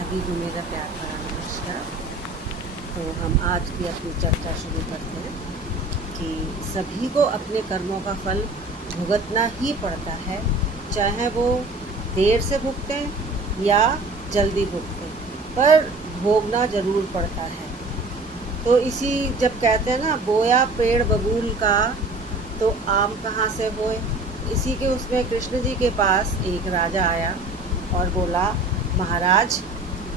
सभी को मेरा प्यार भरा नमस्कार। तो हम आज की अपनी चर्चा शुरू करते हैं कि सभी को अपने कर्मों का फल भुगतना ही पड़ता है, चाहे वो देर से भुगतें या जल्दी भुगतें, पर भोगना ज़रूर पड़ता है। तो इसी जब कहते हैं ना, बोया पेड़ बबूल का तो आम कहाँ से होए, इसी के उसमें कृष्ण जी के पास एक राजा आया और बोला, महाराज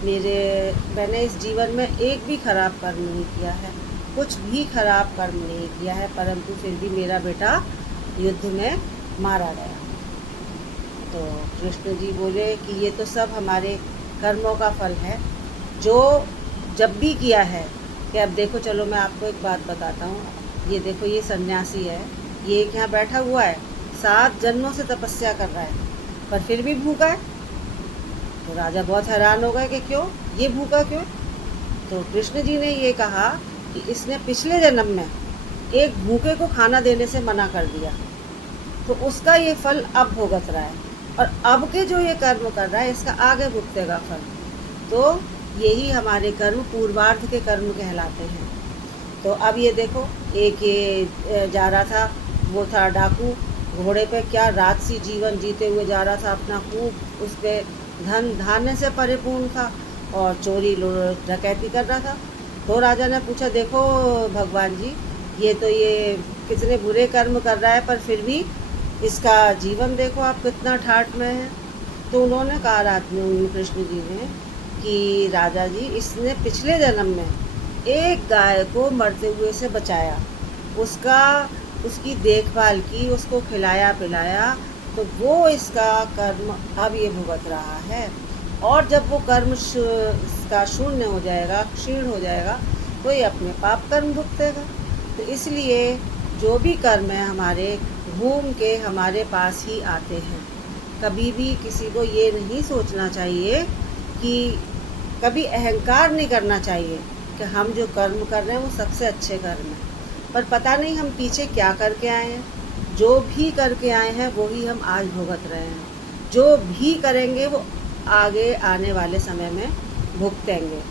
मैंने इस जीवन में एक भी खराब कर्म नहीं किया है, कुछ भी खराब कर्म नहीं किया है, परंतु फिर भी मेरा बेटा युद्ध में मारा गया। तो कृष्ण जी बोले कि ये तो सब हमारे कर्मों का फल है, जो जब भी किया है। कि अब देखो, चलो मैं आपको एक बात बताता हूँ। ये देखो, ये सन्यासी है, ये एक यहाँ बैठा हुआ है, 7 जन्मों से तपस्या कर रहा है, पर फिर भी भूखा है। तो राजा बहुत हैरान हो गए कि क्यों, ये भूखा क्यों। तो कृष्ण जी ने ये कहा कि इसने पिछले जन्म में एक भूखे को खाना देने से मना कर दिया, तो उसका ये फल अब भुगत रहा है, और अब के जो ये कर्म कर रहा है इसका आगे भुगतेगा फल। तो यही हमारे कर्म पूर्वार्ध के कर्म कहलाते हैं। तो अब ये देखो, एक ये जा रहा था, वो था डाकू, घोड़े पे क्या राजसी जीवन जीते हुए जा रहा था अपना, खूब उस पर धन धान्य से परिपूर्ण था और चोरी डकैती कर रहा था। तो राजा ने पूछा, देखो भगवान जी, ये कितने बुरे कर्म कर रहा है, पर फिर भी इसका जीवन देखो आप कितना ठाठ में है। तो उन्होंने कहा कृष्ण जी ने कि राजा जी, इसने पिछले जन्म में एक गाय को मरते हुए से बचाया, उसकी देखभाल की, उसको खिलाया पिलाया, तो वो इसका कर्म अब ये भुगत रहा है। और जब वो कर्म इसका शून्य हो जाएगा, क्षीण हो जाएगा, तो ये अपने पाप कर्म भुगतेगा। तो इसलिए जो भी कर्म है हमारे, घूम के हमारे पास ही आते हैं। कभी भी किसी को ये नहीं सोचना चाहिए, कि कभी अहंकार नहीं करना चाहिए कि हम जो कर्म कर रहे हैं वो सबसे अच्छे कर्म हैं, पर पता नहीं हम पीछे क्या करके आए हैं। जो भी करके आए हैं वो ही हम आज भुगत रहे हैं, जो भी करेंगे वो आगे आने वाले समय में भुगतेंगे।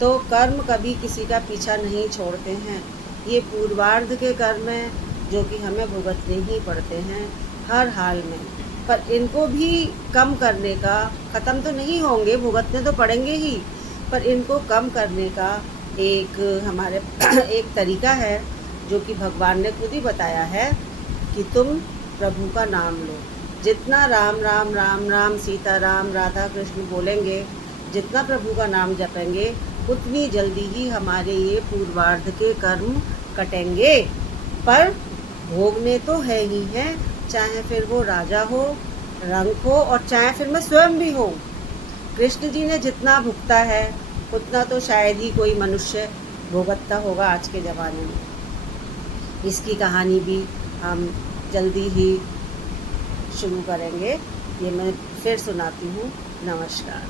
तो कर्म कभी किसी का पीछा नहीं छोड़ते हैं। ये पूर्वार्ध के कर्म हैं जो कि हमें भुगतने ही पड़ते हैं हर हाल में, पर इनको भी कम करने का, ख़त्म तो नहीं होंगे, भुगतने तो पड़ेंगे ही, पर इनको कम करने का एक हमारे एक तरीका है, जो कि भगवान ने खुद ही बताया है कि तुम प्रभु का नाम लो। जितना राम राम राम राम सीता राम राधा कृष्ण बोलेंगे, जितना प्रभु का नाम जपेंगे, उतनी जल्दी ही हमारे ये पूर्वार्ध के कर्म कटेंगे। पर भोगने तो है ही हैं, चाहे फिर वो राजा हो, रंक हो, और चाहे फिर मैं स्वयं भी हूँ। कृष्ण जी ने जितना भुगता है उतना तो शायद ही कोई मनुष्य भुगतता होगा आज के ज़माने में। इसकी कहानी भी हम जल्दी ही शुरू करेंगे। ये मैं फिर सुनाती हूँ। नमस्कार।